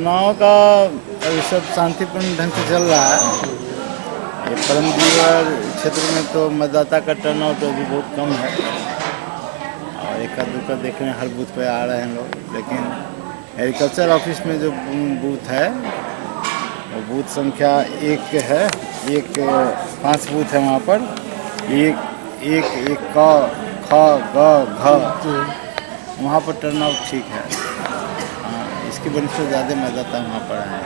चुनाव का अभी सब शांतिपूर्ण ढंग से चल रहा है। ये परमदीवर क्षेत्र में तो मतदाता का टर्नआउट अभी बहुत कम है और एका दुक्का देखने हर बूथ पे आ रहे हैं लोग, लेकिन एग्रीकल्चर ऑफिस में जो बूथ है वो बूथ संख्या 1 है, 5 बूथ है वहाँ पर, एक क ख ग घ, वहाँ पर टर्नआउट ठीक है। इसकी वजह से ज़्यादा मतदाता वहाँ पर आए हैं।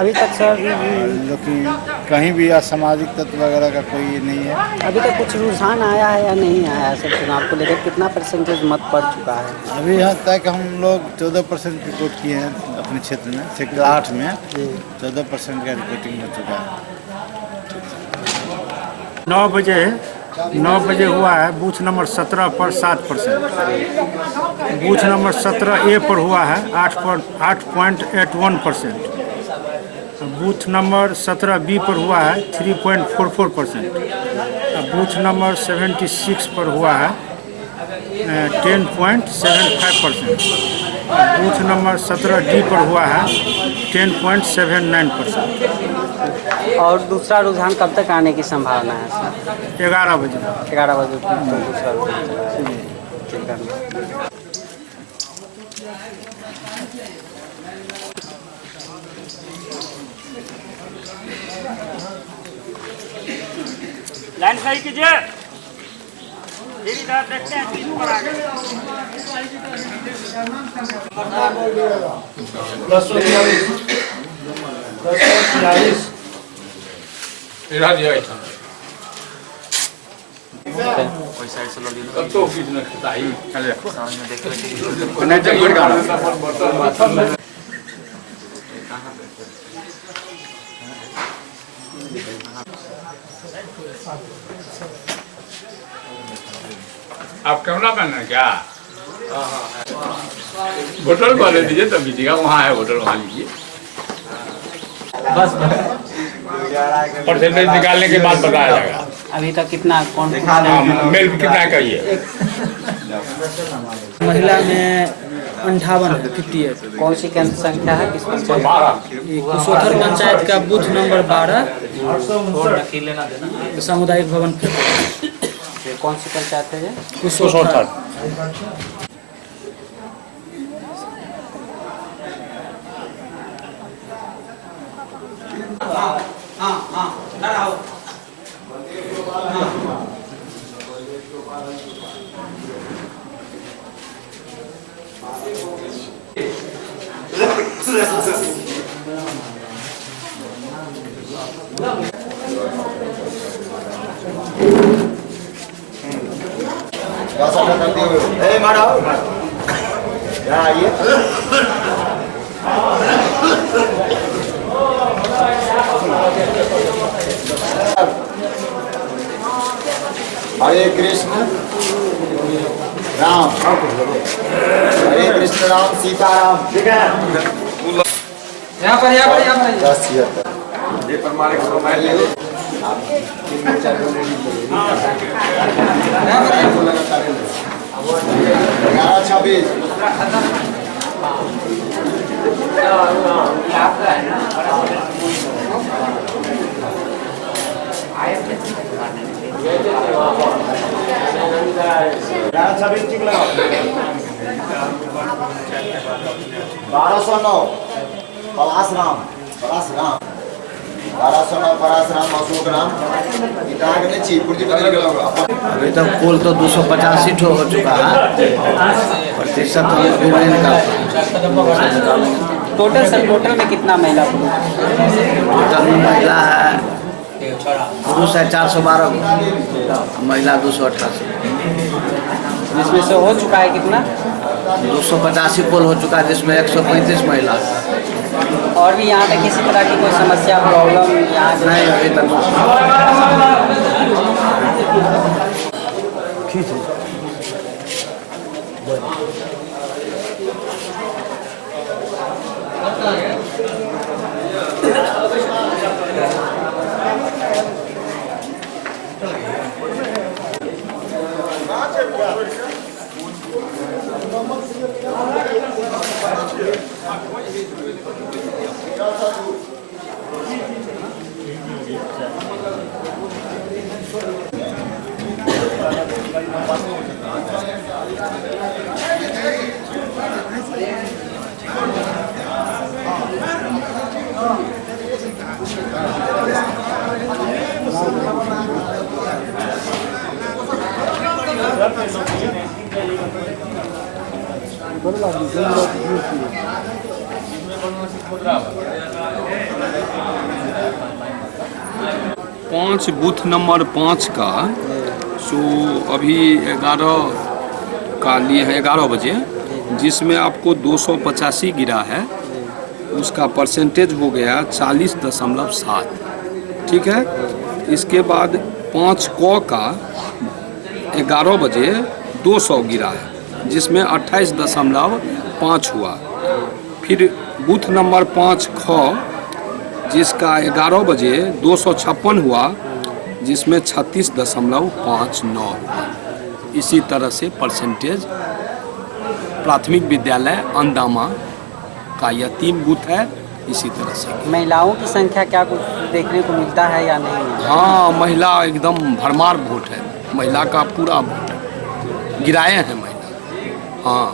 अभी तक सर लेकिन कहीं भी असामाजिक तत्व वगैरह का कोई नहीं है। अभी तक कुछ रुझान आया है या नहीं आया है सर? चुनाव को लेकर कितना परसेंटेज मत पड़ चुका है? अभी यहाँ तक हम लोग 14% रिपोर्ट किए हैं अपने क्षेत्र में, सेक्टर 8 में 14% का रिपोर्टिंग हो चुका है। 9 बजे हुआ है बूथ नंबर 17 पर 7%, बूथ नंबर 17A पर हुआ है 8.81%, बूथ नंबर 17B पर हुआ है 3.44%, बूथ नंबर 76 पर हुआ है 10.75%, बूथ नंबर 17D पर हुआ है 10.79%। और दूसरा रुझान कब तक आने की संभावना है सर? 11 बजे। 11 बजे तो दूसरा रुझान चला है। ठीक है। लाइन सही कीजिए, देखते हैं तीन पर आ गए। आप कैमरा मैन है क्या? होटल वाले दीजिए तब लीजिएगा, वहाँ है होटल, वहाँ लीजिए। बस परसेंटेज निकालने के बाद बताया जाएगा। अभी तक कितना कौन मेल कितना कहिए? महिला में 58 कौन सी केंद्र संख्या है? किस पंचायत? 12। कुशोथर पंचायत का बूथ नंबर 12 सामुदायिक भवन। कौन सी पंचायत है ये? कुशोथर। हरे कृष्ण राम, हरे कृष्ण राम सीताराम। यहाँ पर 1209 पलाश राम, 1209 पलाश राम अशोक राम। अभी तक कुल तो 285 ठो हो चुका है, प्रतिशत अभी नहीं निकाल। टोटल में कितना महिला पुरुष? टोटल में महिला है, पुरुष है 412, महिला 288। इसमें से हो चुका है कितना? 285 पोल हो चुका है, जिसमें 135 महिला। और भी यहाँ तक किसी तरह की कोई समस्या प्रॉब्लम यहाँ नहीं अभी तक। पाँच बूथ नंबर 5 का सो अभी 11 का लिए है 11 बजे, जिसमें आपको 285 गिरा है, उसका परसेंटेज हो गया 40.7। ठीक है। इसके बाद 5 क का 11 बजे 200 गिरा है, जिसमें 28.5 हुआ। फिर बूथ नंबर 5 ख जिसका 11 बजे 256 हुआ, जिसमें 36.59 हुआ। इसी तरह से परसेंटेज प्राथमिक विद्यालय अंदामा का यह 3 बूथ है। इसी तरह से महिलाओं की संख्या क्या कुछ देखने को मिलता है या नहीं? हाँ, महिला एकदम भरमार वोट है, महिला का पूरा वोट गिराए हैं महिला। हाँ,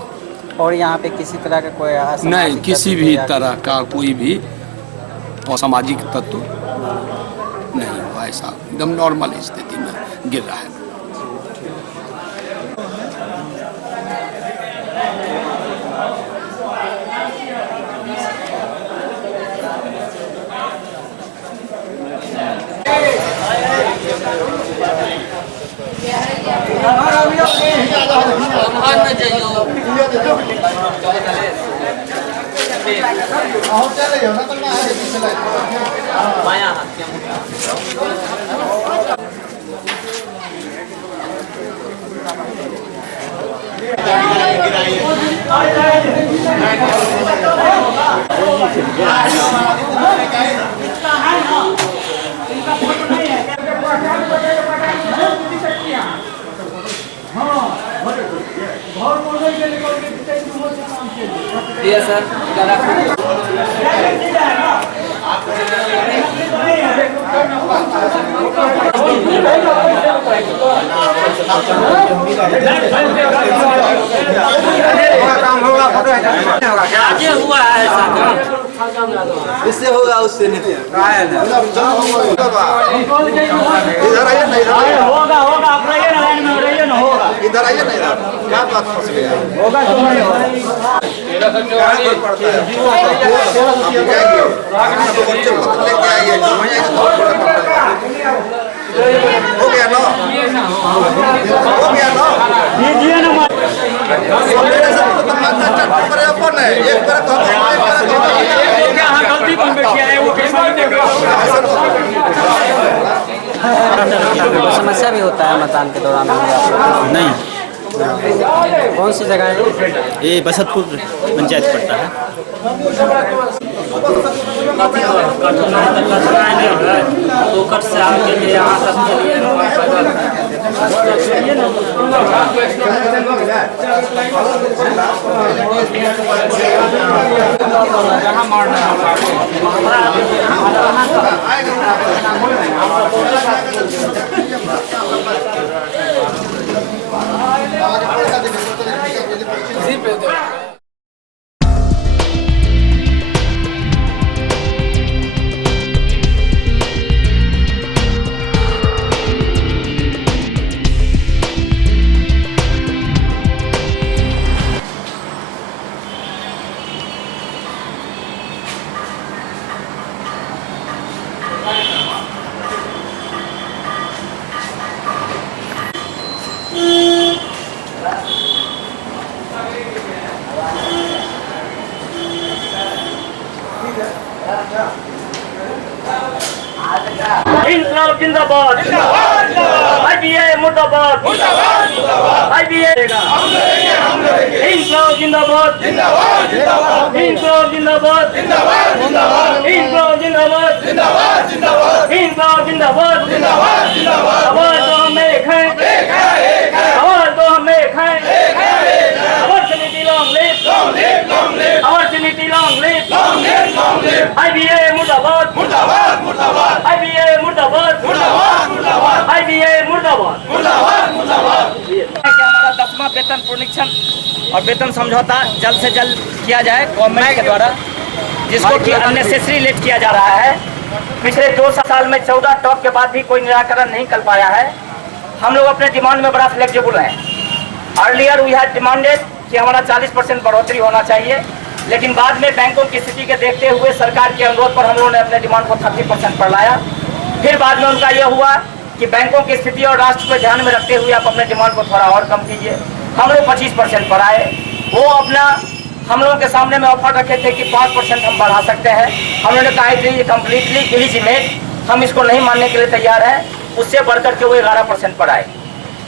और यहाँ पे किसी तरह का कोई नहीं, किसी भी तरह का कोई भी असामाजिक तत्व नहीं हुआ, ऐसा एकदम नॉर्मल स्थिति में गिर रहा है। आज हुआ है ऐसा काम। इससे होगा उससे नहीं इधर आइए ना, होगा होगा, आप रहिए ना, लाइन में रहिए ना, होगा। इधर आइए ना, इधर क्या बात फंस गया होगा तो नहीं होगा। बच्चे पत्र लेके आइए, हो गया ना, हो गया ना, दीजिए ना। मेरे से तो तमाशा चट्टा करे अपन है, एक बार तो गलती कौन किया है, वो कैसा समस्या भी होता है मतदान के दौरान? नहीं, कौन सी जगह है? ये बसतपुर पंचायत पड़ता है। पोखर से आगे लिए यहाँ तक चलिए जहाँ मारना इंकलाब जिंदाबाद, आईबीए मुर्दाबाद, आईबीए इंकलाब जिंदाबाद, इंकलाब जिंदाबाद, इंकलाब जिंदाबाद, इंकलाब जिंदाबाद। आवाज तो हमें एक है, आवाज तो हमें एक है। आवाज से नीति लॉन्ग लिव, आवाज से नीति लॉन्ग लिव। आईबीए मुर्दाबाद, आईबीए मुर्दाबाद, आईबीए मुर्दाबाद। पुनरीक्षण और वेतन समझौता जल्द से जल्द किया जाए गवर्नमेंट के द्वारा, जिसको कि अननेसेसरी लेट किया जा रहा है। पिछले 2 साल में 14 टॉक के बाद भी कोई निराकरण नहीं कर पाया है। हम लोग अपने डिमांड में बड़ा फ्लेक्सिबल हैं। अर्लियर वी हैड डिमांडेड कि हमारा 40% बढ़ोतरी होना चाहिए, लेकिन बाद में बैंकों की स्थिति के देखते हुए सरकार के अनुरोध पर हम लोगों ने अपने डिमांड को 30% पर लाया। फिर बाद में उनका यह हुआ कि बैंकों की स्थिति और राष्ट्र को ध्यान में रखते हुए आप अपने डिमांड को थोड़ा और कम कीजिए। हम लोग 25% पर आए। वो अपना हम लोगों के सामने में ऑफर रखे थे कि 5% हम बढ़ा सकते हैं। हम लोगों ने कहा कि ये कम्प्लीटली इलिजिमेट, हम इसको नहीं मानने के लिए तैयार हैं। उससे बढ़कर के वो 11% पर आए।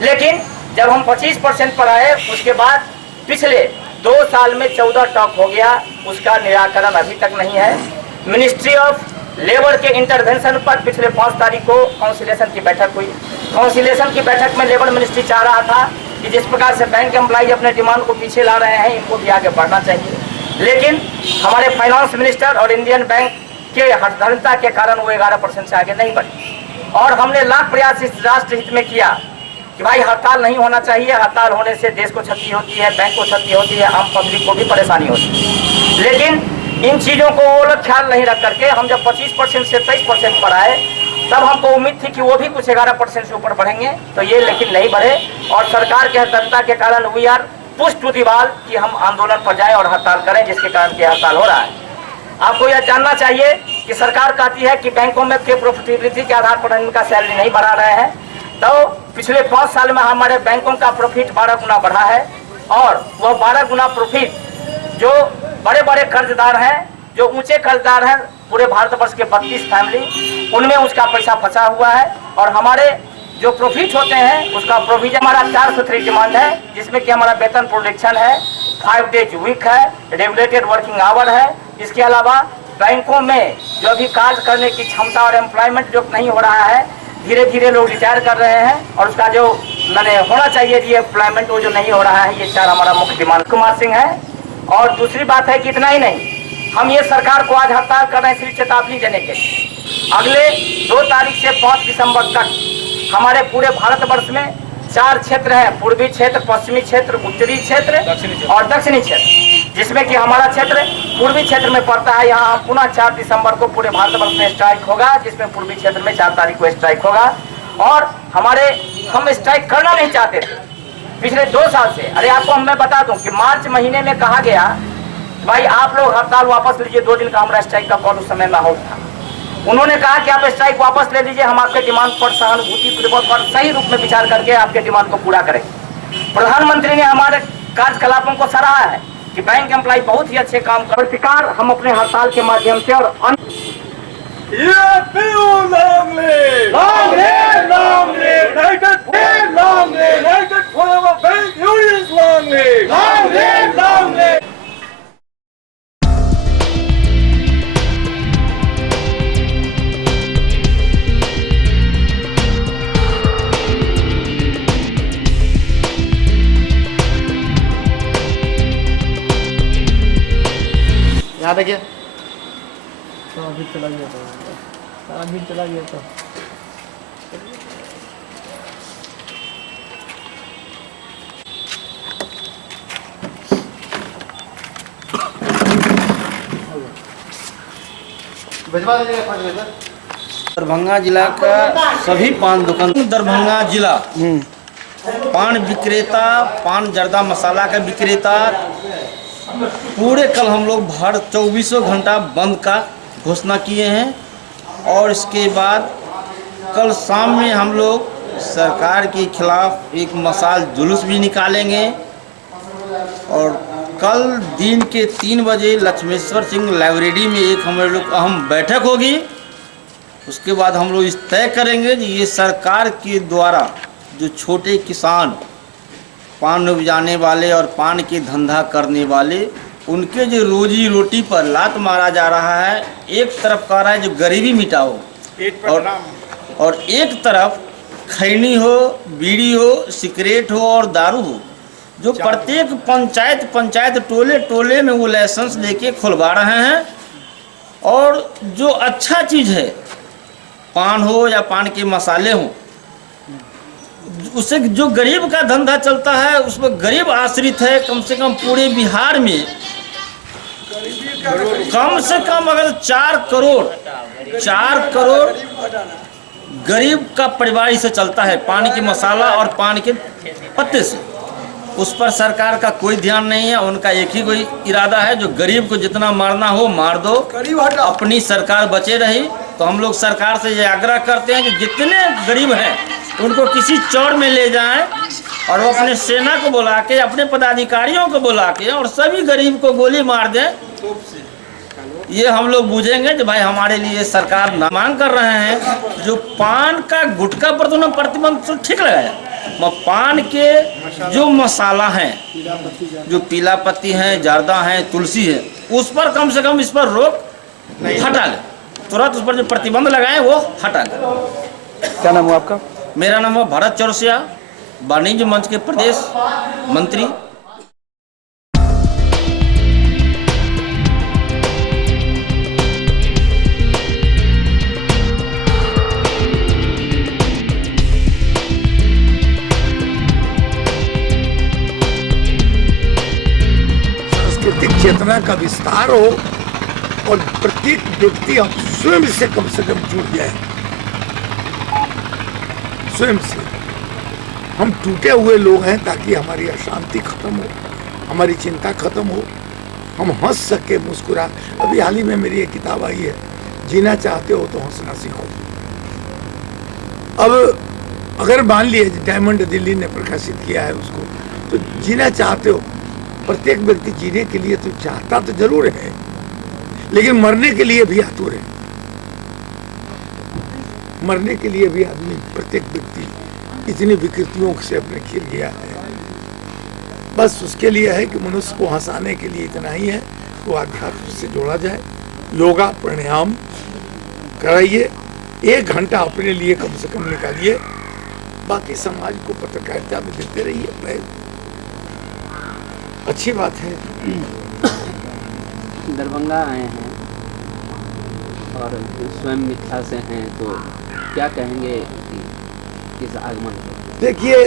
लेकिन जब हम 25% पर आए, उसके बाद पिछले 2 साल में 14 टॉक हो गया, उसका निराकरण अभी तक नहीं है। मिनिस्ट्री ऑफ लेबर के इंटरवेंशन पर पिछले 5 तारीख को काउंसिलेशन की बैठक हुई। काउंसिलेशन की बैठक में लेबर मिनिस्ट्री चाह रहा था कि जिस प्रकार से बैंक एम्प्लॉई अपने डिमांड को पीछे ला रहे हैं, इनको भी आगे बढ़ना चाहिए। लेकिन हमारे फाइनेंस मिनिस्टर और इंडियन बैंक के हठधर्मिता के कारण वो 11% से आगे नहीं बढ़ी। और हमने लाख प्रयास इस राष्ट्र हित में किया कि भाई हड़ताल नहीं होना चाहिए। हड़ताल होने से देश को क्षति होती है, बैंक को क्षति होती है, आम पब्लिक को भी परेशानी होती है। लेकिन इन चीज़ों को वो लोग ख्याल नहीं रख करके हम जब 25% से 23% पर आए, तब हमको उम्मीद थी कि वो भी कुछ 11% से ऊपर बढ़ेंगे, तो ये लेकिन नहीं बढ़े। और सरकार के हड़ताल के कारण we are push to the wall कि हम आंदोलन पर जाएं और हड़ताल करें, जिसके कारण की हड़ताल हो रहा है। आपको यह जानना चाहिए कि सरकार कहती है कि बैंकों में के प्रॉफिटेबिलिटी के आधार पर इनका सैलरी नहीं बढ़ा रहे हैं, तो पिछले 5 साल में हमारे बैंकों का प्रॉफिट 12 गुना बढ़ा है। और वह 12 गुना प्रॉफिट जो बड़े बड़े कर्जदार हैं, जो ऊंचे कर्जदार हैं, पूरे भारतवर्ष के 32 फैमिली, उनमें उसका पैसा फंसा हुआ है। और हमारे जो प्रॉफिट होते हैं उसका प्रोविजन हमारा 4 सूत्री डिमांड है, जिसमें कि हमारा वेतन प्रोटेक्शन है, 5 डेज वीक है, रेगुलेटेड वर्किंग आवर है। इसके अलावा बैंकों में जो अभी कार्य करने की क्षमता और एम्प्लॉयमेंट जो नहीं हो रहा है, धीरे धीरे लोग रिटायर कर रहे हैं, और उसका जो मैंने होना चाहिए जी एम्प्लॉयमेंट वो जो नहीं हो रहा है। ये 4 हमारा मुख्य डिमांड कुमार सिंह है। और दूसरी बात है कि इतना ही नहीं, हम ये सरकार को आज हड़ताल कर रहे हैं सिर्फ चेतावनी देने के लिए। अगले 2 तारीख से 5 दिसंबर तक हमारे पूरे भारतवर्ष में 4 क्षेत्र हैं, पूर्वी क्षेत्र, पश्चिमी क्षेत्र, उत्तरी क्षेत्र और दक्षिणी क्षेत्र, जिसमें कि हमारा क्षेत्र पूर्वी क्षेत्र में पड़ता है। यहाँ हम पुनः 4 दिसंबर को पूरे भारतवर्ष में स्ट्राइक होगा, जिसमें पूर्वी क्षेत्र में 4 तारीख को स्ट्राइक होगा। और हम स्ट्राइक करना नहीं चाहते थे पिछले 2 साल से। अरे आपको मैं बता दूं कि मार्च महीने में कहा गया भाई आप लोग हड़ताल वापस लीजिए। 2 दिन का हमारा स्ट्राइक का कॉल उस समय में हो था। उन्होंने कहा कि आप स्ट्राइक वापस ले लीजिए, हम आपके डिमांड पर सहानुभूति पर सही रूप में विचार करके आपके डिमांड को पूरा करेंगे। प्रधानमंत्री ने हमारे कार्यकलापों को सराहा है कि बैंक एम्प्लॉय बहुत ही अच्छे काम कर प्रतिकार हम अपने हड़ताल के माध्यम से और यहाँ देखिए अभी चला गया तो भिजवा दीजिएगा 5 बजे तक। दरभंगा जिला का सभी पान दुकान, दरभंगा जिला पान विक्रेता, पान जर्दा मसाला का विक्रेता, पूरे कल हम लोग भर 24 घंटा बंद का घोषणा किए हैं। और इसके बाद कल शाम में हम लोग सरकार के खिलाफ एक मसाल जुलूस भी निकालेंगे। और कल दिन के 3 बजे लक्ष्मेश्वर सिंह लाइब्रेरी में एक हमारे लोग अहम बैठक होगी। उसके बाद हम लोग इस तय करेंगे कि ये सरकार के द्वारा जो छोटे किसान, पान उपजाने वाले और पान के धंधा करने वाले, उनके जो रोजी रोटी पर लात मारा जा रहा है, एक तरफ कह रहा है जो गरीबी मिटाओ, और एक तरफ खैनी हो, बीड़ी हो, सिगरेट हो और दारू हो, जो प्रत्येक पंचायत टोले में वो लाइसेंस लेके खुलवा रहे हैं। और जो अच्छा चीज़ है, पान हो या पान के मसाले हों, उससे जो गरीब का धंधा चलता है उसमें गरीब आश्रित है। कम से कम पूरे बिहार में कम से कम अगर 4 करोड़ गरीब का परिवार से चलता है, पान की मसाला और पान के पत्ते से। उस पर सरकार का कोई ध्यान नहीं है। उनका एक ही कोई इरादा है, जो गरीब को जितना मारना हो मार दो, अपनी सरकार बचे रही। तो हम लोग सरकार से ये आग्रह करते हैं कि जितने गरीब हैं उनको किसी चौड़ में ले जाएं और वो अपने सेना को बुला के, अपने पदाधिकारियों को बुला के और सभी गरीब को गोली मार दें। ये हम लोग बूझेंगे कि भाई हमारे लिए सरकार ना मांग कर रहे हैं। जो पान का गुटखा पर तो प्रतिबंध तो ठीक लगाया, पान के जो मसाला हैं, जो पीला पत्ती है, जर्दा है, तुलसी है, उस पर कम से कम इस पर रोक हटा ले, तुरंत उस पर जो प्रतिबंध लगाए वो हटा ले। क्या नाम हुआ आपका? मेरा नाम है भरत चौरसिया, वाणिज्य मंच के प्रदेश मंत्री। सांस्कृतिक चेतना का विस्तार हो और प्रत्येक व्यक्ति अब स्वयं से कम जुड़ जाए। स्वयं से हम टूटे हुए लोग हैं, ताकि हमारी अशांति खत्म हो, हमारी चिंता खत्म हो, हम हंस सके, मुस्कुरा। अभी हाल ही में मेरी एक किताब आई है, जीना चाहते हो तो हंसना सीखो। अब अगर मान लिए डायमंड दिल्ली ने प्रकाशित किया है उसको, तो जीना चाहते हो, प्रत्येक व्यक्ति जीने के लिए तो चाहता तो जरूर है, लेकिन मरने के लिए भी आतुर है। मरने के लिए भी आदमी, प्रत्येक व्यक्ति इतनी विकृतियों से अपने घिर गया है। बस उसके लिए है कि मनुष्य को हंसाने के लिए इतना ही है, वो आध्यात्म से जोड़ा जाए, योगा प्राणायाम कराइए, 1 घंटा अपने लिए कम से कम निकालिए, बाकी समाज को पत्रकारिता में देते रहिए। अच्छी बात है। दरभंगा आए हैं और स्वयं मिथिला से हैं, तो क्या कहेंगे इस आगमन को? देखिए,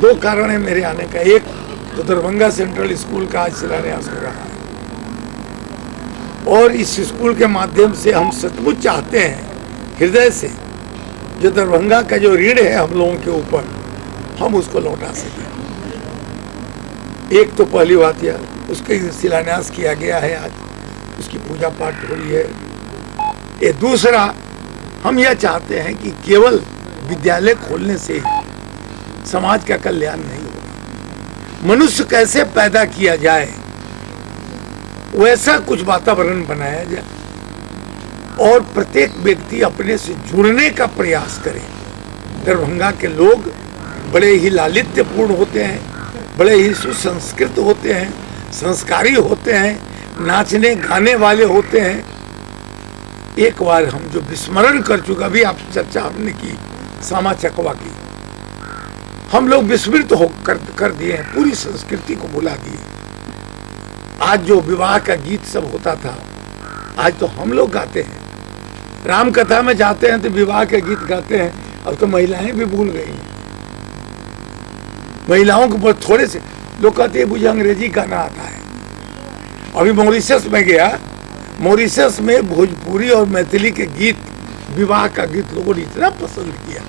2 कारण है मेरे आने का। एक तो दरभंगा सेंट्रल स्कूल का आज शिलान्यास हो रहा है, और इस स्कूल के माध्यम से हम सचमुच चाहते हैं हृदय से, जो दरभंगा का जो ऋण है हम लोगों के ऊपर, हम उसको लौटा सकें। एक तो पहली बात यह, उसके शिलान्यास किया गया है, आज उसकी पूजा पाठ हो रही है। ये दूसरा, हम यह चाहते हैं कि केवल विद्यालय खोलने से समाज का कल्याण नहीं होगा। मनुष्य कैसे पैदा किया जाए, वैसा कुछ वातावरण बनाया जाए, और प्रत्येक व्यक्ति अपने से जुड़ने का प्रयास करे। दरभंगा के लोग बड़े ही लालित्यपूर्ण होते हैं, बड़े ही सुसंस्कृत होते हैं, संस्कारी होते हैं, नाचने गाने वाले होते हैं। एक बार हम जो विस्मरण कर चुका, अभी आप चर्चा हमने की सामा चकवा की, हम लोग विस्मृत कर दिए हैं, पूरी संस्कृति को भुला दिए। आज जो विवाह का गीत सब होता था, आज तो हम लोग गाते हैं। राम कथा में जाते हैं तो विवाह के गीत गाते हैं। अब तो महिलाएं भी भूल गई हैं। महिलाओं को बहुत थोड़े से लोग कहते हैं मुझे अंग्रेजी गाना आता है। अभी मॉरिशस में गया, मॉरिशस में भोजपुरी और मैथिली के गीत, विवाह का गीत लोगों ने इतना पसंद किया।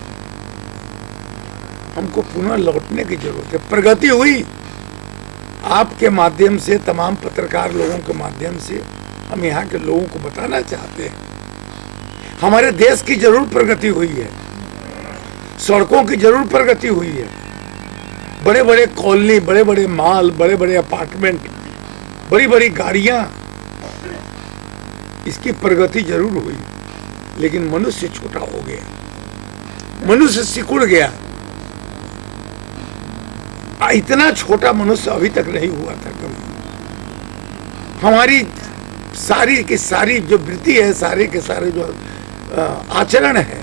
हमको पुनः लौटने की जरूरत है। प्रगति हुई आपके माध्यम से, तमाम पत्रकार लोगों के माध्यम से हम यहाँ के लोगों को बताना चाहते हैं, हमारे देश की जरूर प्रगति हुई है, सड़कों की जरूर प्रगति हुई है, बड़े बड़े कॉलोनी, बड़े बड़े माल, बड़े बड़े अपार्टमेंट, बड़ी बड़ी गाड़ियां, इसकी प्रगति जरूर हुई, लेकिन मनुष्य छोटा हो गया, मनुष्य सिकुड़ गया। इतना छोटा मनुष्य अभी तक नहीं हुआ था कभी। हमारी सारी की सारी जो वृत्ति है, सारे के सारे जो आचरण है,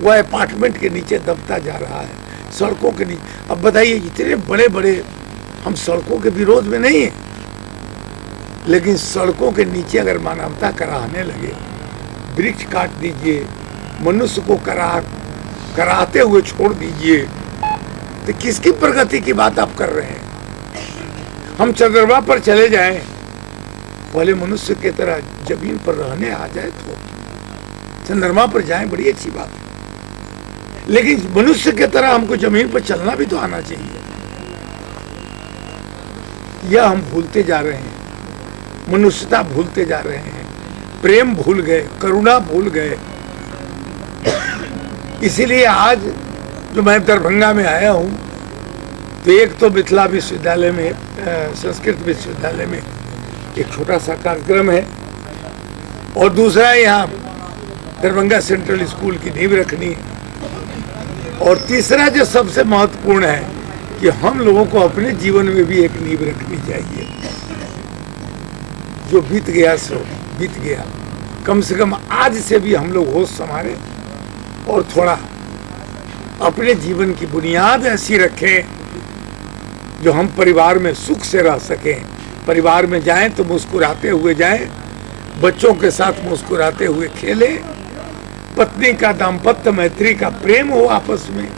वह अपार्टमेंट के नीचे दबता जा रहा है, सड़कों के नीचे। अब बताइए, इतने बड़े बड़े, हम सड़कों के विरोध में नहीं है, लेकिन सड़कों के नीचे अगर मानवता कराहने लगे, वृक्ष काट दीजिए, मनुष्य को करा कराते हुए छोड़ दीजिए, तो किसकी प्रगति की बात आप कर रहे हैं? हम चंद्रमा पर चले जाएं, पहले मनुष्य की तरह जमीन पर रहने आ जाए तो चंद्रमा पर जाएं, बड़ी अच्छी बात है। लेकिन मनुष्य की तरह हमको जमीन पर चलना भी तो आना चाहिए। यह हम भूलते जा रहे हैं, मनुष्यता भूलते जा रहे हैं, प्रेम भूल गए, करुणा भूल गए। इसीलिए आज जो मैं दरभंगा में आया हूँ, तो एक तो मिथिला विश्वविद्यालय में, संस्कृत विश्वविद्यालय में एक छोटा सा कार्यक्रम है, और दूसरा यहाँ दरभंगा सेंट्रल स्कूल की नींव रखनी है, और तीसरा जो सबसे महत्वपूर्ण है कि हम लोगों को अपने जीवन में भी एक नींव रखनी चाहिए। जो बीत गया सो बीत गया, कम से कम आज से भी हम लोग होश संभालें और थोड़ा अपने जीवन की बुनियाद ऐसी रखें जो हम परिवार में सुख से रह सकें। परिवार में जाएं तो मुस्कुराते हुए जाएं, बच्चों के साथ मुस्कुराते हुए खेलें, पत्नी का दाम्पत्य मैत्री का प्रेम हो आपस में,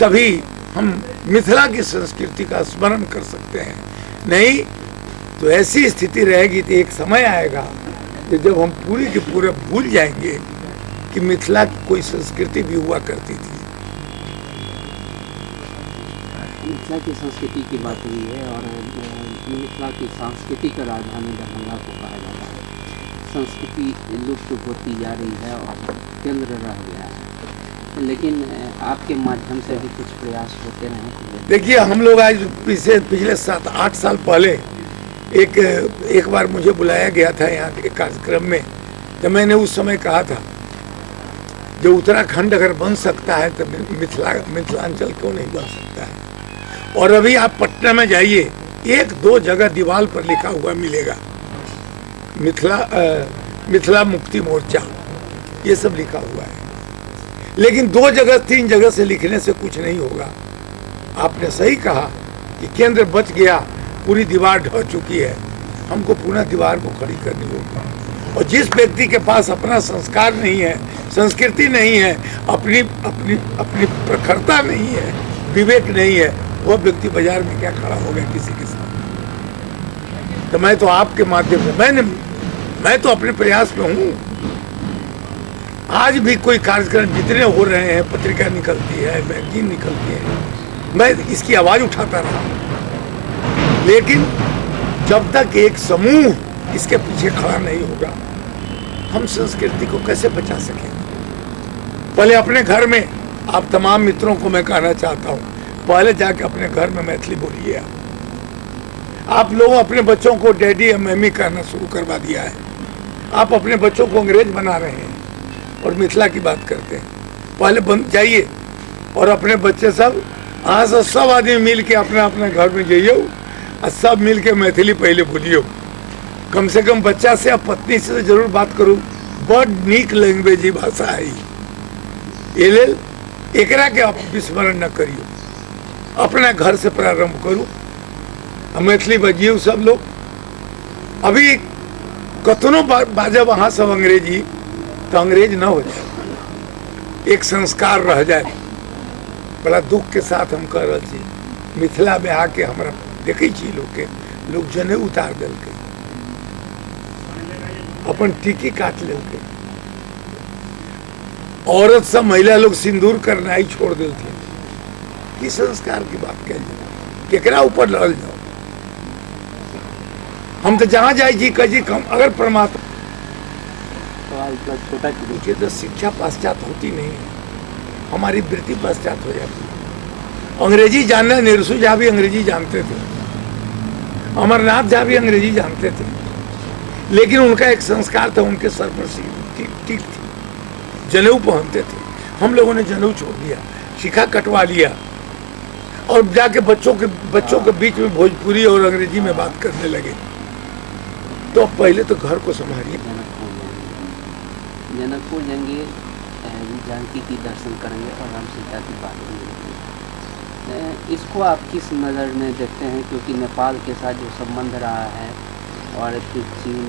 तभी हम मिथिला की संस्कृति का स्मरण कर सकते हैं। नहीं तो ऐसी स्थिति रहेगी तो एक समय आएगा कि जब हम पूरी की पूरे भूल जाएंगे कि मिथिला की कोई संस्कृति भी हुआ करती थी। मिथिला की संस्कृति की बात हुई है, और मिथिला की सांस्कृतिक राजधानी दरभंगा को कहा जाता है। संस्कृति लुप्त होती जा रही है और केंद्र रह गया है, लेकिन आपके माध्यम से भी कुछ प्रयास होते रहे। देखिए, हम लोग आज पिछले 7-8 साल पहले एक बार मुझे बुलाया गया था यहाँ के कार्यक्रम में, तो मैंने उस समय कहा था जो उत्तराखंड अगर बन सकता है तो मिथिलांचल क्यों नहीं बन सकता है। और अभी आप पटना में जाइए, 1-2 जगह दीवार पर लिखा हुआ मिलेगा मिथिला मुक्ति मोर्चा, ये सब लिखा हुआ है। लेकिन 2 जगह 3 जगह से लिखने से कुछ नहीं होगा। आपने सही कहा कि केंद्र बच गया, पूरी दीवार ढह चुकी है, हमको पुनः दीवार को खड़ी करनी होगी। और जिस व्यक्ति के पास अपना संस्कार नहीं है, संस्कृति नहीं है, अपनी अपनी अपनी प्रखरता नहीं है, विवेक नहीं है, वह व्यक्ति बाजार में क्या खड़ा हो गया किसी के साथ। तो मैं तो आपके माध्यम से मैं तो अपने प्रयास में हूँ। आज भी कोई कार्यक्रम जितने हो रहे हैं, पत्रिका निकलती है, मैगजीन निकलती है, मैं इसकी आवाज उठाता रहा। लेकिन जब तक एक समूह इसके पीछे खड़ा नहीं होगा, हम संस्कृति को कैसे बचा सकेंगे? पहले अपने घर में, आप तमाम मित्रों को मैं कहना चाहता हूँ, पहले जाके अपने घर में मैथिली बोलिए। आप लोग अपने बच्चों को डैडी या मम्मी कहना शुरू करवा दिया है। आप अपने बच्चों को अंग्रेज बना रहे हैं और मिथिला की बात करते हैं। पहले बंद जाइए और अपने बच्चे सब आज सब आदमी मिल के अपने अपने घर में जाइए और सब मिल के मैथिली पहले बोलियो। कम से कम बच्चा से या पत्नी से जरूर बात करूँ, बड़ नीक लैंग्वेज भाषा है ये लेल एकरा के आप विस्मरण न करियो, अपना घर से प्रारंभ करूँ, मैथिली बजिए सब लोग। अभी कतनो बाजा वहाँ सब अंग्रेजी, तो अंग्रेज न हो जाए, एक संस्कार रह जाए। बड़ा दुख के साथ हम कह रहे थी, मिथिला में आके हमारा देखे छी लोग जने उतार दिल के, अपन टिकी काट ले के, औरत सब महिला लोग सिंदूर करना ही छोड़ देती। कि संस्कार की बात कह केकरा ऊपर लड़ जाओ। हम तो जहां जाए जी कह जी कम, अगर परमात्मा छोटा पूछे तो शिक्षा पश्चात होती नहीं है, हमारी वृत्ति पश्चात हो जाती है। अंग्रेजी जानना, निरसू झा भी अंग्रेजी जानते थे, अमरनाथ झा भी अंग्रेजी जानते थे, लेकिन उनका एक संस्कार था, उनके सर पर टीक थी, जनेऊ पहनते थे। हम लोगों ने जनेऊ छोड़ दिया, शिखा कटवा लिया और जाके बच्चों के बीच में भोजपुरी और अंग्रेजी में बात करने लगे। तो पहले तो घर को संभालिए। जनकपुर जाएंगे, जानकी की दर्शन करेंगे और राम सीता की बात होगी। इसको आप किस नज़र में देखते हैं? क्योंकि नेपाल के साथ जो संबंध रहा है, और फिर चीन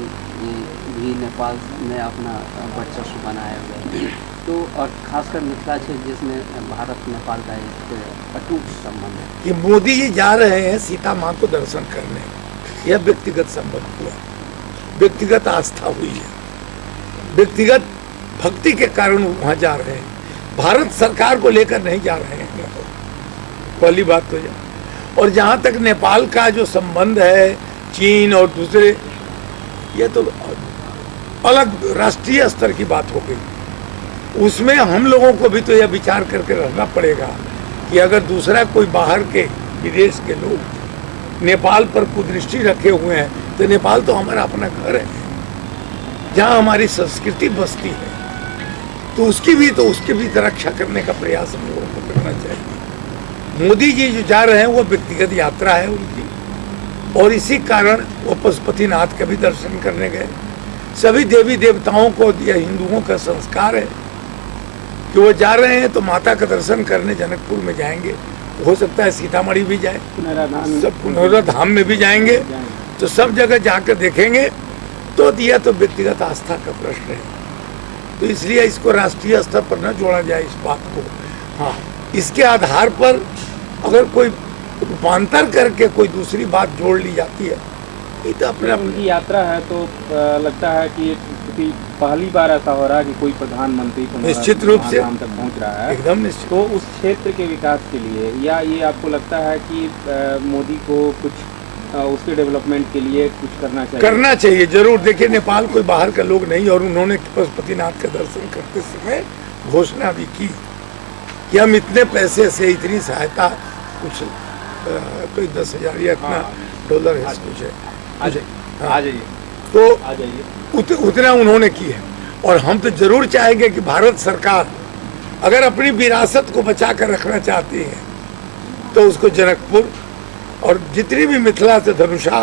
भी नेपाल में अपना वर्चस्व बनाया हुआ है। तो और खासकर मिथिला क्षेत्र जिसमें भारत नेपाल का एक अटूट संबंध है। कि मोदी जी जा रहे हैं सीता माँ को दर्शन करने, यह व्यक्तिगत संबंध हुआ, व्यक्तिगत आस्था हुई है, व्यक्तिगत भक्ति के कारण वहाँ जा रहे हैं, भारत सरकार को लेकर नहीं जा रहे हैं। पहली बात तो यह। और जहाँ तक नेपाल का जो संबंध है चीन और दूसरे, ये तो अलग राष्ट्रीय स्तर की बात हो गई। उसमें हम लोगों को भी तो यह विचार करके रहना पड़ेगा कि अगर दूसरा कोई बाहर के विदेश के लोग नेपाल पर कुदृष्टि रखे हुए हैं तो नेपाल तो हमारा अपना घर है, जहाँ हमारी संस्कृति बसती है, तो उसकी भी रक्षा करने का प्रयास हम लोगों को करना चाहिए। मोदी जी जो जा रहे हैं वो व्यक्तिगत यात्रा है उनकी, और इसी कारण वो पशुपतिनाथ का भी दर्शन करने गए। सभी देवी देवताओं को यह हिंदुओं का संस्कार है कि वो जा रहे हैं तो माता का दर्शन करने जनकपुर में जाएंगे, हो सकता है सीतामढ़ी भी जाए, सब पुनौरा धाम में भी जाएंगे, तो सब जगह जाकर देखेंगे। तो यह तो व्यक्तिगत आस्था का प्रश्न है, तो इसलिए इसको राष्ट्रीय स्तर पर न जोड़ा जाए इस बात को। हाँ, इसके आधार पर अगर कोई रूपांतर करके कोई दूसरी बात जोड़ ली जाती है, ये तो अपने उनकी यात्रा है तो लगता है कि पहली बार ऐसा हो रहा है कि कोई प्रधानमंत्री निश्चित रूप से हम तक पहुंच रहा है, एकदम निश्चित। तो उस क्षेत्र के विकास के लिए, या ये आपको लगता है कि मोदी को कुछ उसके डेवलपमेंट के लिए कुछ करना चाहिए? जरूर। देखिए, नेपाल कोई बाहर का लोग नहीं, और उन्होंने पशुपतिनाथ का दर्शन करते समय घोषणा भी की कि हम इतने पैसे से इतनी सहायता, कुछ कोई 10,000 या इतना डॉलर है, कुछ है, आ जाइए, तो उतना उन्होंने की है। और हम तो जरूर चाहेंगे कि भारत सरकार अगर अपनी विरासत को बचा कर रखना चाहती है तो उसको जनकपुर और जितनी भी मिथिला से धनुषा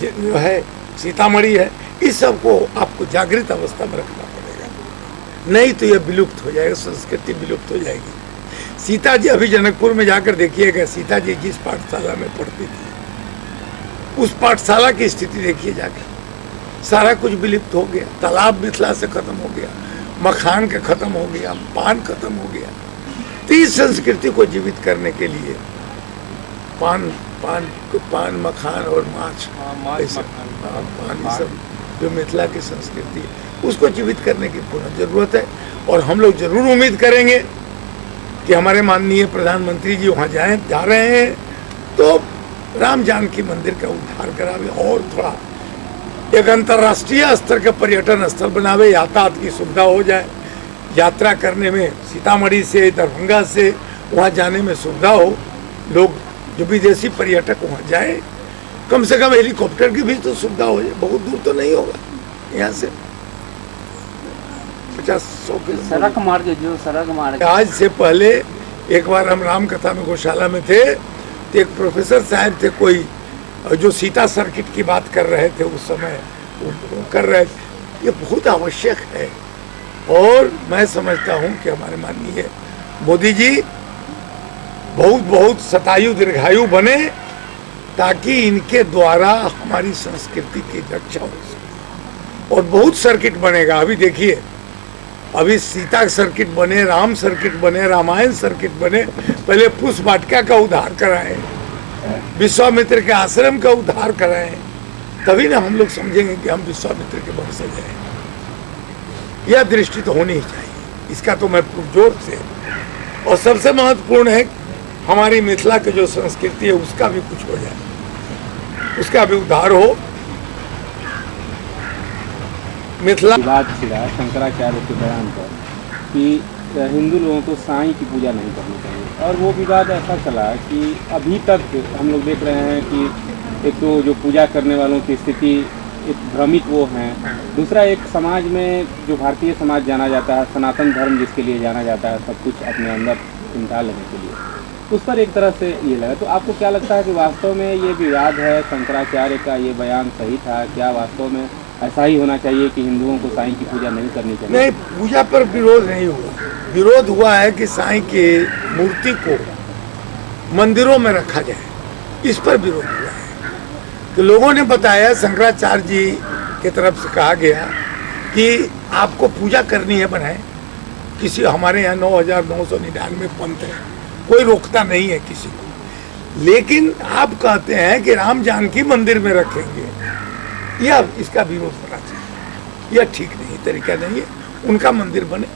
जो है, सीतामढ़ी है, इस सब को आपको जागृत अवस्था में रखना पड़ेगा, नहीं तो यह विलुप्त हो जाएगा, संस्कृति विलुप्त हो जाएगी। सीता जी अभी जनकपुर में जाकर देखिएगा, सीता जी जिस पाठशाला में पढ़ती थी उस पाठशाला की स्थिति देखिए जाकर, सारा कुछ विलुप्त हो गया। तालाब मिथिला से खत्म हो गया, मखान का खत्म हो गया, पान खत्म हो गया। तो इस संस्कृति को जीवित करने के लिए पान मखान और माछ, पान, सब जो मिथिला की संस्कृति है उसको जीवित करने की पुनः जरूरत है। और हम लोग जरूर उम्मीद करेंगे कि हमारे माननीय प्रधानमंत्री जी वहाँ जा रहे हैं तो राम जानकी मंदिर का उद्धार करावे और थोड़ा एक अंतर्राष्ट्रीय स्तर का पर्यटन स्थल बनावे, यातायात की सुविधा हो जाए, यात्रा करने में सीतामढ़ी से दरभंगा से वहाँ जाने में सुविधा हो, लोग जो विदेशी पर्यटक वहाँ जाए, कम से कम हेलीकॉप्टर की भी तो सुविधा हो जाए, बहुत दूर तो नहीं होगा यहाँ से 50-100 किलोमीटर सड़क मार्ग। आज से पहले एक बार हम राम कथा में गौशाला में थे, तो एक प्रोफेसर साहब थे कोई जो सीता सर्किट की बात कर रहे थे, उस समय कर रहे थे। ये बहुत आवश्यक है, और मैं समझता हूँ कि हमारे माननीय मोदी जी बहुत शतायु दीर्घायु बने, ताकि इनके द्वारा हमारी संस्कृति की रक्षा हो सके। और बहुत सर्किट बनेगा, अभी देखिए, अभी सीता सर्किट बने, राम सर्किट बने, रामायण सर्किट बने, पहले पुष्प वाटिका का उद्धार कराएं, विश्वामित्र के आश्रम का उद्धार कराएं, तभी ना हम लोग समझेंगे कि हम विश्वामित्र के वंशज हैं। यह दृष्टि तो होनी ही चाहिए, इसका तो मैं पुरजोर से। और सबसे महत्वपूर्ण है हमारी मिथिला की जो संस्कृति है उसका भी कुछ हो जाए, उसका भी उद्धार हो। मिथिला विवाद छिड़ा शंकराचार्य के बयान पर कि हिंदू लोगों को साईं की पूजा नहीं करनी चाहिए, और वो विवाद ऐसा चला कि अभी तक हम लोग देख रहे हैं कि एक तो जो पूजा करने वालों की स्थिति एक भ्रमित वो हैं, दूसरा एक समाज में जो भारतीय समाज जाना जाता है, सनातन धर्म जिसके लिए जाना जाता है, सब कुछ अपने अंदर चिंता लेने के लिए, उस पर एक तरह से ये लगा। तो आपको क्या लगता है कि वास्तव में ये विवाद है, शंकराचार्य का ये बयान सही था? क्या वास्तव में ऐसा ही होना चाहिए कि हिंदुओं को साईं की पूजा नहीं करनी चाहिए? नहीं, पूजा पर विरोध नहीं हुआ। विरोध हुआ है कि साईं की मूर्ति को मंदिरों में रखा जाए, इस पर विरोध हुआ है। कि लोगों ने बताया, शंकराचार्य जी की तरफ से कहा गया कि आपको पूजा करनी है बनाए। किसी हमारे यहाँ 9,999 पंथ है, कोई रोकता नहीं है किसी को। लेकिन आप कहते हैं कि राम जानकी मंदिर में रखेंगे, यह इसका विरोध होना चाहिए। यह ठीक नहीं, तरीका नहीं है। उनका मंदिर बने।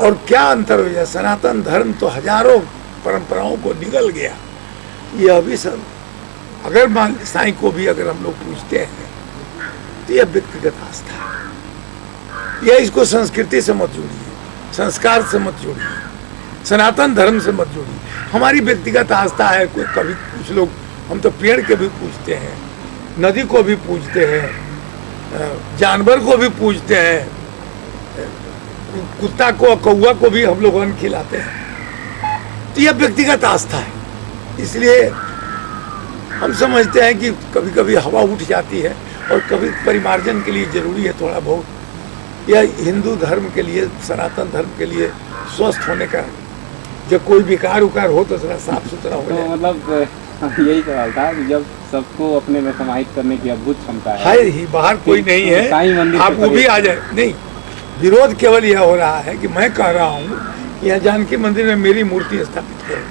और क्या अंतर हो जाए, सनातन धर्म तो हजारों परंपराओं को निगल गया। यह भी सब अगर मान साईं को भी अगर हम लोग पूछते हैं तो यह व्यक्तिगत आस्था है। यह इसको संस्कृति से मत जोड़िए, संस्कार से मत जोड़िए, सनातन धर्म से मत जोड़िए। हमारी व्यक्तिगत आस्था है। कोई कभी कुछ लोग, हम तो पेड़ के भी पूजते हैं, नदी को भी पूजते हैं, जानवर को भी पूजते हैं, कुत्ता को, कौवा को भी हम लोग अन्न खिलाते हैं। तो यह व्यक्तिगत आस्था है। इसलिए हम समझते हैं कि कभी कभी हवा उठ जाती है और कभी परिमार्जन के लिए जरूरी है थोड़ा बहुत। यह हिंदू धर्म के लिए, सनातन धर्म के लिए स्वस्थ होने का, जब कोई विकार उकार हो तो थोड़ा साफ सुथरा हो जाए। तो मतलब यही सवाल था कि जब सबको अपने में समाहित करने की अद्भुत क्षमता है ही, बाहर कोई नहीं है, आप वो भी आ जाए। नहीं, विरोध केवल यह हो रहा है कि मैं कह रहा हूँ यह जानकी मंदिर में मेरी मूर्ति स्थापित करो,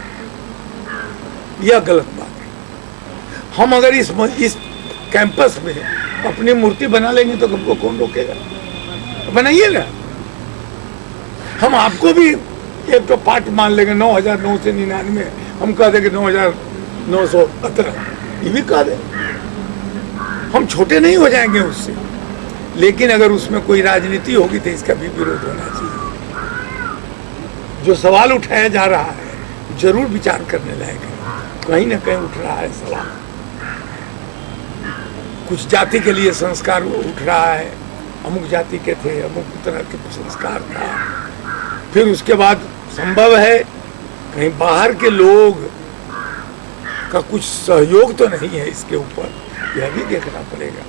यह गलत बात है। हम अगर इस कैंपस में अपनी मूर्ति बना लेंगे तो हमको कौन रोकेगा? बनाइए ना। हम आपको भी एक तो पार्ट मान लेंगे 9,999, हम कह देंगे 9,918, ये भी कह दें। हम छोटे नहीं हो जाएंगे उससे। लेकिन अगर उसमें कोई राजनीति होगी तो इसका भी विरोध होना चाहिए। जो सवाल उठाया जा रहा है जरूर विचार करने लायक है। कहीं ना कहीं उठ रहा है सवाल, कुछ जाति के लिए संस्कार उठ रहा है, अमुक जाति के थे, अमुक तरह के संस्कार था। फिर उसके बाद संभव है कहीं बाहर के लोग का कुछ सहयोग तो नहीं है इसके ऊपर, यह भी देखना पड़ेगा।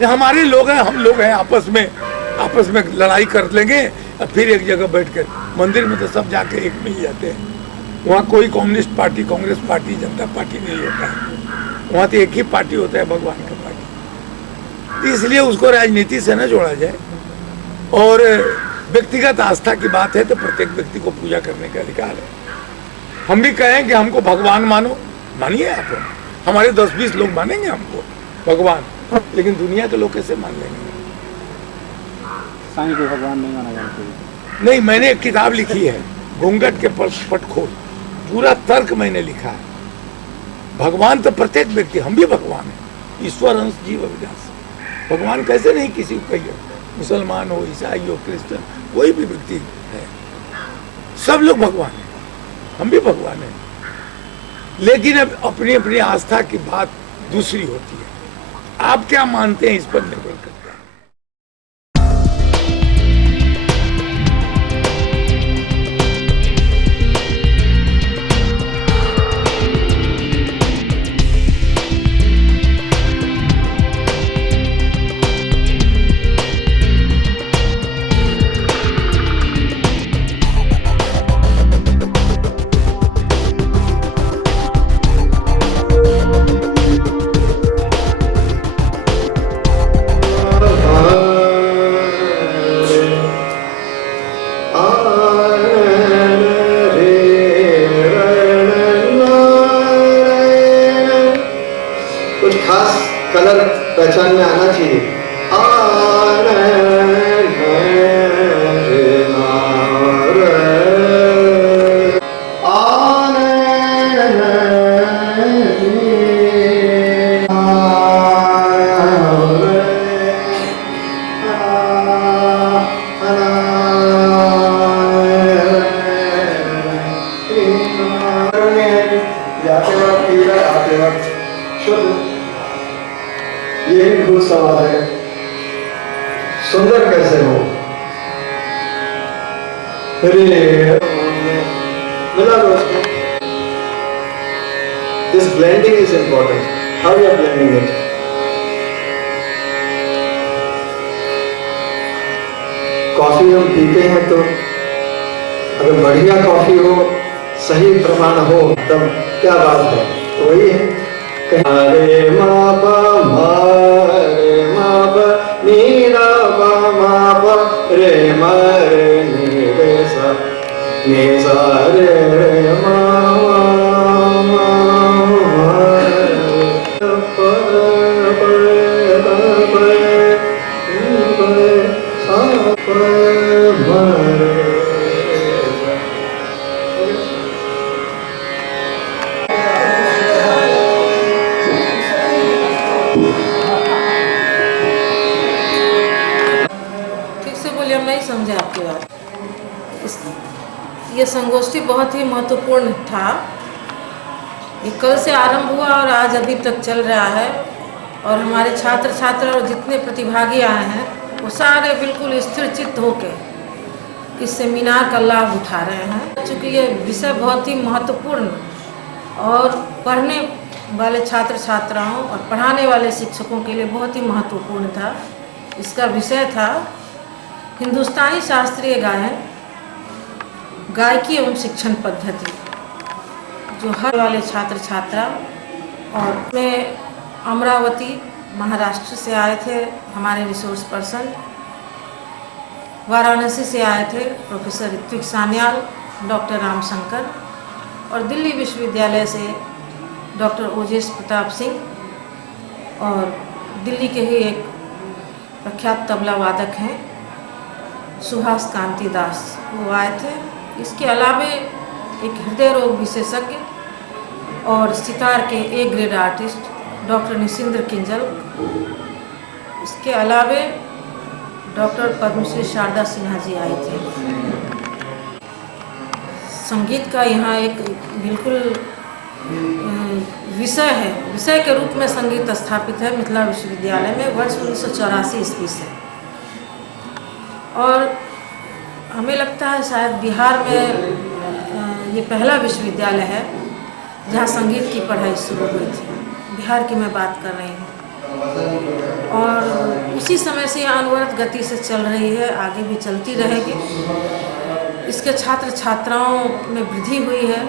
ये हमारे लोग हैं, हम लोग हैं, आपस में लड़ाई कर लेंगे और फिर एक जगह बैठ कर, मंदिर में तो सब जाके एक मिल जाते हैं। वहाँ कोई कम्युनिस्ट पार्टी, कांग्रेस पार्टी, जनता पार्टी नहीं होता है। वहाँ तो एक ही पार्टी होता है, भगवान का पार्टी। तो इसलिए उसको राजनीति से न जोड़ा जाए। और व्यक्तिगत आस्था की बात है तो प्रत्येक व्यक्ति को पूजा करने का अधिकार है। हम भी कहें कि हमको भगवान मानो, मानिए आप। हमारे 10-20 लोग मानेंगे हमको भगवान, लेकिन दुनिया के लोग कैसे मान लेंगे? साईं को भगवान नहीं माना जाना चाहिए। नहीं, मैंने एक किताब लिखी है, घूंघट के पट खोल, पूरा तर्क मैंने लिखा है। भगवान तो प्रत्येक व्यक्ति, हम भी भगवान हैं। ईश्वर अंश जीव अविनाशी। भगवान कैसे नहीं किसी को कहिए, मुसलमान हो, ईसाई हो, क्रिश्चियन, कोई भी व्यक्ति है, सब लोग भगवान हैं, हम भी भगवान हैं। लेकिन अब अपनी अपनी आस्था की बात दूसरी होती है। आप क्या मानते हैं इस पर निर्भर करता है। कलर पहचान में आना चाहिए। जाते वक्त इधर आते वक्त शुद्ध, यही भूल सवाल है। सुंदर कैसे हो? मिला दोस्तों, this blending is important. How you are blending it? Coffee हम पीते हैं तो अगर बढ़िया कॉफी हो, सही प्रमाण हो, तब क्या बात है। तो वही है, रे मा पा मा रे मा पा नी रा पा मा पा रे मा रे नी रे सा रे रे मा मा मा रे पा पा पा पा सा पा मा रे ठीक से बोलिए, हम नहीं समझे आपकी बात। ये संगोष्ठी बहुत ही महत्वपूर्ण था। ये कल से आरंभ हुआ और आज अभी तक चल रहा है, और हमारे छात्र छात्रा और जितने प्रतिभागी आए हैं वो सारे बिल्कुल स्थिर चित्त होकर इस सेमिनार का लाभ उठा रहे हैं। चूँकि ये विषय बहुत ही महत्वपूर्ण और पढ़ने वाले छात्र छात्राओं और पढ़ाने वाले शिक्षकों के लिए बहुत ही महत्वपूर्ण था। इसका विषय था हिंदुस्तानी शास्त्रीय गायन, गायकी एवं शिक्षण पद्धति, जो हर वाले छात्र छात्रा। और मैं अमरावती महाराष्ट्र से आए थे हमारे रिसोर्स पर्सन, वाराणसी से आए थे प्रोफेसर ऋत्विक सान्याल, डॉक्टर रामशंकर, और दिल्ली विश्वविद्यालय से डॉक्टर ओजेश प्रताप सिंह, और दिल्ली के ही एक प्रख्यात तबला वादक हैं सुभाष कांति दास, वो आए थे। इसके अलावा एक हृदय रोग विशेषज्ञ और सितार के A grade artist doctor Nishindra Kinjal, इसके अलावा डॉक्टर पद्मश्री शारदा सिन्हा जी आए थे। संगीत का यहाँ एक बिल्कुल विषय है, विषय के रूप में संगीत स्थापित है मिथिला विश्वविद्यालय में वर्ष 1984 ईस्वी से। और हमें लगता है शायद बिहार में ये पहला विश्वविद्यालय है जहाँ संगीत की पढ़ाई शुरू हुई थी। बिहार की मैं बात कर रही हूँ, और उसी समय से यह अनवरत गति से चल रही है, आगे भी चलती रहेगी। इसके छात्र छात्राओं में वृद्धि हुई है,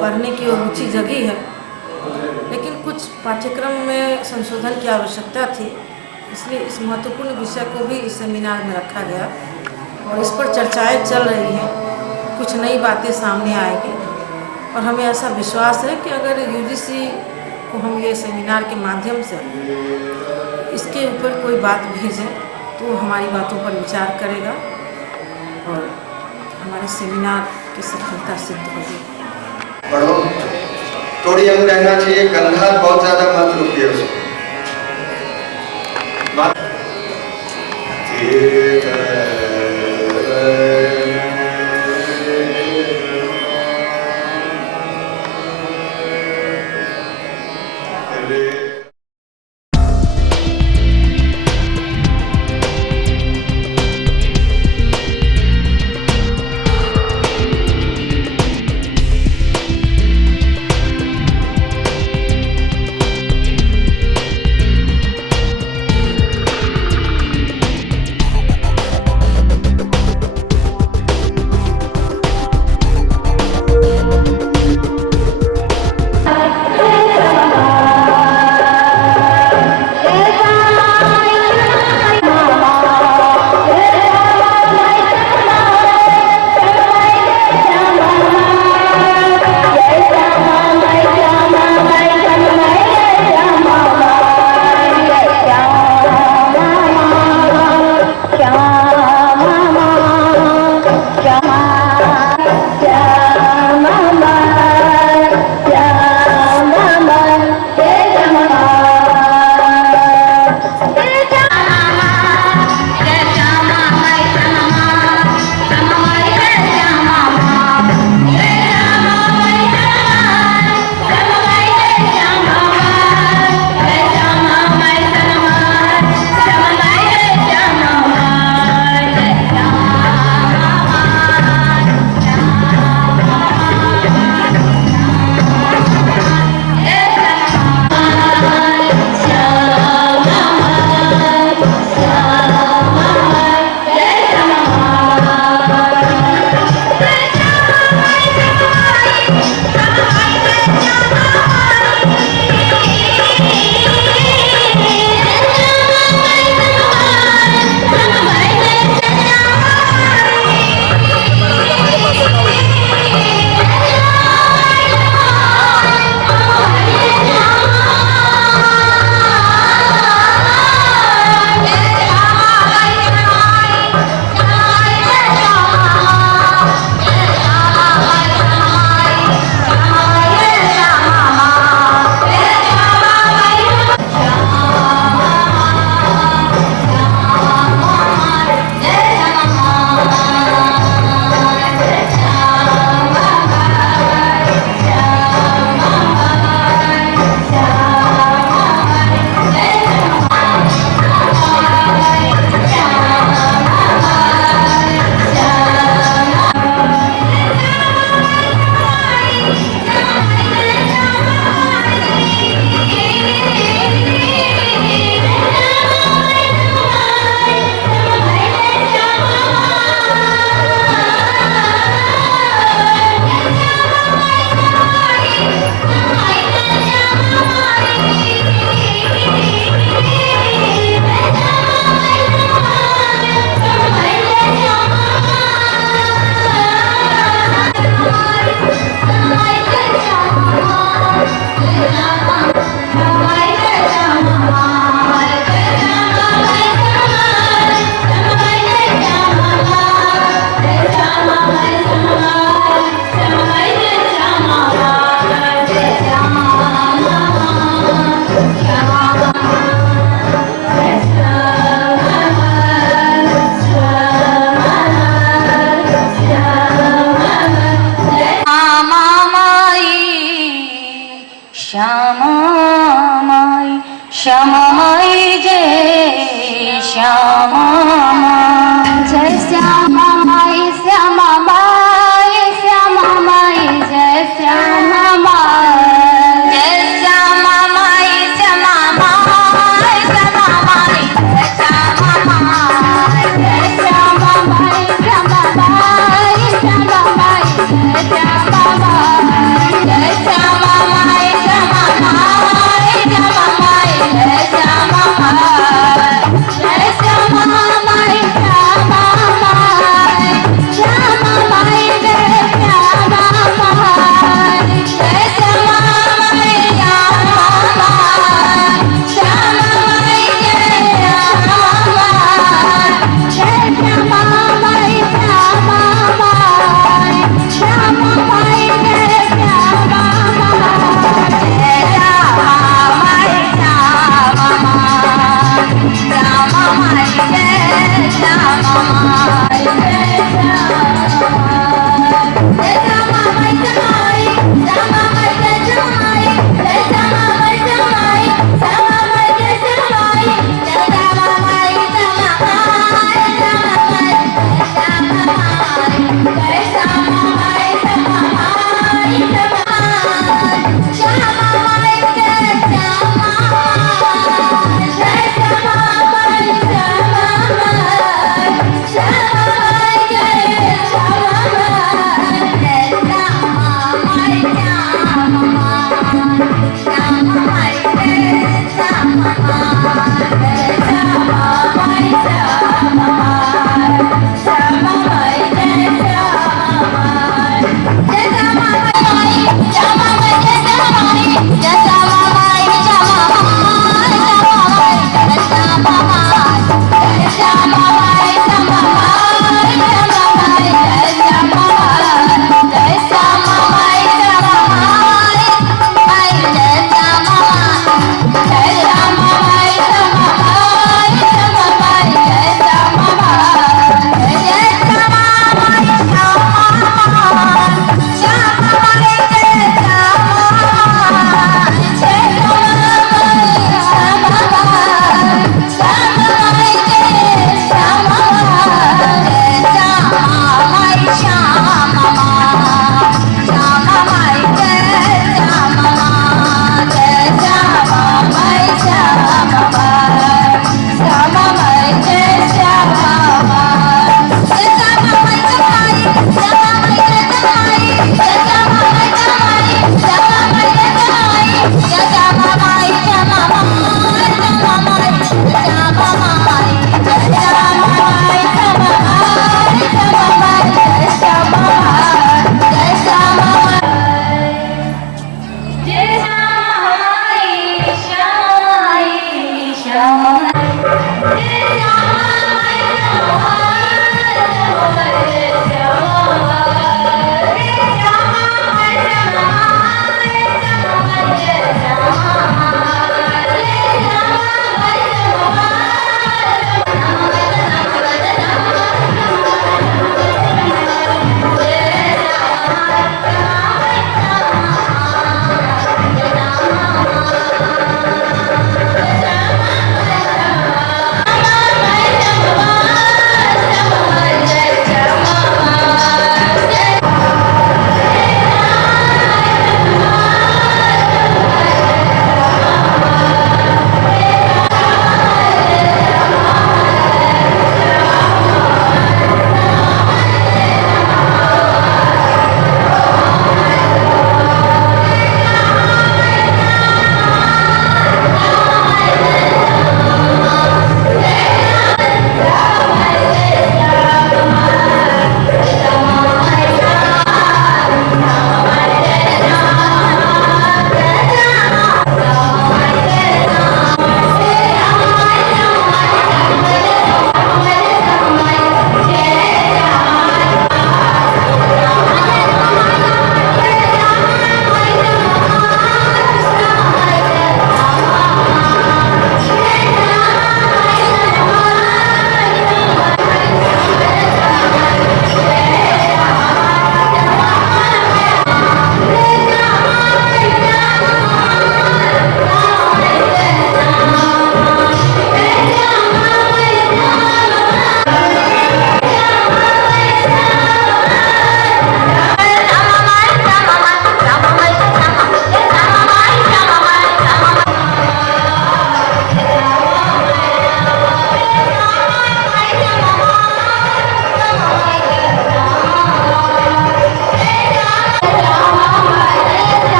पढ़ने की रुचि जगी है, लेकिन कुछ पाठ्यक्रम में संशोधन की आवश्यकता थी, इसलिए इस महत्वपूर्ण विषय को भी इस सेमिनार में रखा गया और इस पर चर्चाएं चल रही हैं। कुछ नई बातें सामने आएगी और हमें ऐसा विश्वास है कि अगर यूजीसी को हम ये सेमिनार के माध्यम से इसके ऊपर कोई बात भेजें तो वो हमारी बातों पर विचार करेगा और हमारे सेमिनार की सफलता सिद्ध होगी। पढ़ो, थोड़ी अंग रहना चाहिए, कंधा बहुत ज़्यादा मत रुकिए उसको। श्यामा माई जय श्यामा माई जय श्यामा माई श्यामा माई श्यामा माई जय श्यामा माई जय श्यामा माई श्यामा माई श्यामा माई जय श्यामा माई जय श्यामा माई श्यामा माई श्यामा माई जय श्यामा माई जय श्यामा माई श्यामा माई श्यामा माई जय श्यामा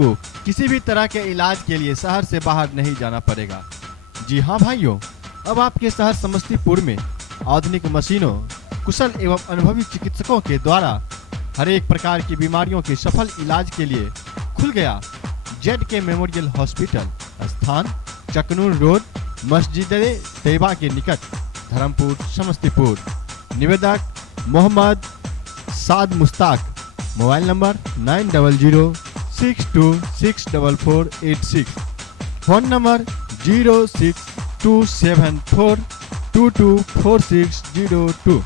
आपको किसी भी तरह के इलाज के लिए शहर से बाहर नहीं जाना पड़ेगा। जी हाँ भाइयों, अब आपके शहर समस्तीपुर में आधुनिक मशीनों, कुशल एवं अनुभवी चिकित्सकों के द्वारा हर एक प्रकार की बीमारियों के सफल इलाज के लिए खुल गया ZK मेमोरियल हॉस्पिटल। स्थान चकनूर रोड, मस्जिद तैयबा के निकट, धर्मपुर, समस्तीपुर। निवेदक Mohammad Saad Mushtaq. Mobile number 9006264486। Phone number 06274224602।